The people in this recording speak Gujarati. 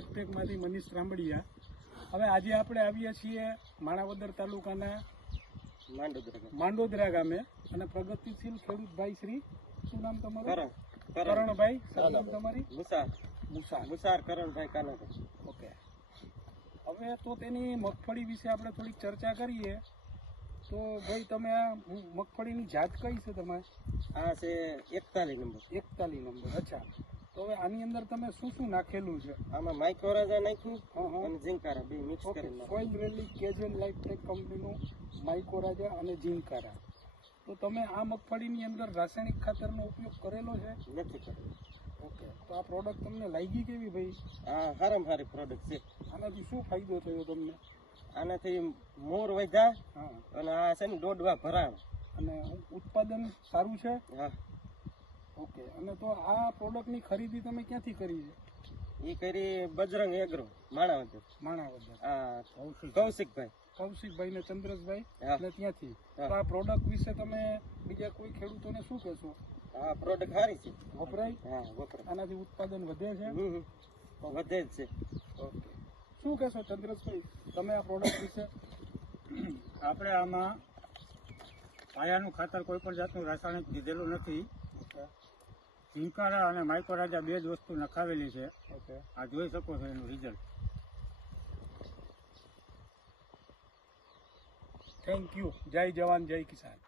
લાઈફટેકમાંથી મનીષ ત્રાંબડિયા. હવે આજે આપણે આવીએ છીએ માણાવદર તાલુકાના માંડોદરા ગામે અને પ્રગતિશીલ ખેડૂત ભાઈ શ્રી, શું નામ તમારું? કરણભાઈ. સરનામ તમારી? મુસાર કરણભાઈ કાનાભાઈ. ઓકે. હવે તો તેની મગફળી વિશે આપણે થોડીક ચર્ચા કરીએ. તો ભાઈ તમે આ મગફળીની જાત કઈ છે તમારે? આ છે 41 નંબર. 41 નંબર. અચ્છા. તો હવે આની અંદર તમે શું શું નાખેલું છે? આમાં માઇક્રોરાજા નાખ્યું અને ઝીંકારા બે મિક્સ કરીને. સોઇલ રેલી કેજન લાઈફટેક કંપનીનું માઇક્રોરાજા અને ઝીંકારા. તો તમે આ મગફળીની અંદર રાસાયણિક ખાતરનો ઉપયોગ કરેલો છે? નથી કરેલો. ઓકે. તો આ પ્રોડક્ટ તમને લાગી કેવી ભાઈ? આ સારામાં સારી પ્રોડક્ટ છે. આનાથી શું ફાયદો થયો તમને? આનાથી મોર વધ્યા અને આ છે ને દોડવા ભરાણ અને ઉત્પાદન સારું છે. હા. ઓકે. અને તો આ પ્રોડક્ટની ખરીદી તમે ક્યાંથી કરી છે? એ કરી બજરંગ એગ્રો માણાવદર. હા, કૌશિકભાઈ ને ચંદ્રસભાઈ અને ત્યાંથી. તો આ પ્રોડક્ટ વિશે તમે બીજા કોઈ ખેડૂતોને શું કહેશો? આ પ્રોડક્ટ સારી છે. વપરાય? હા, વપરાય. આનાથી ઉત્પાદન વધે છે? વધે જ છે. ઓકે. શું કહેશો ચંદ્રસભાઈ તમે આ પ્રોડક્ટ વિશે? આપણે આમાં પાયાનું ખાતર કોઈ પણ જાતનું રાસાયણિક દીધેલું નથી. ઝીંકારા અને માઇક્રોરાજા બે જ વસ્તુ નખાવેલી છે. ઓકે. આ જોઈ શકો છો એનું રિઝલ્ટ. Thank you. જય જવાન જય કિસાન.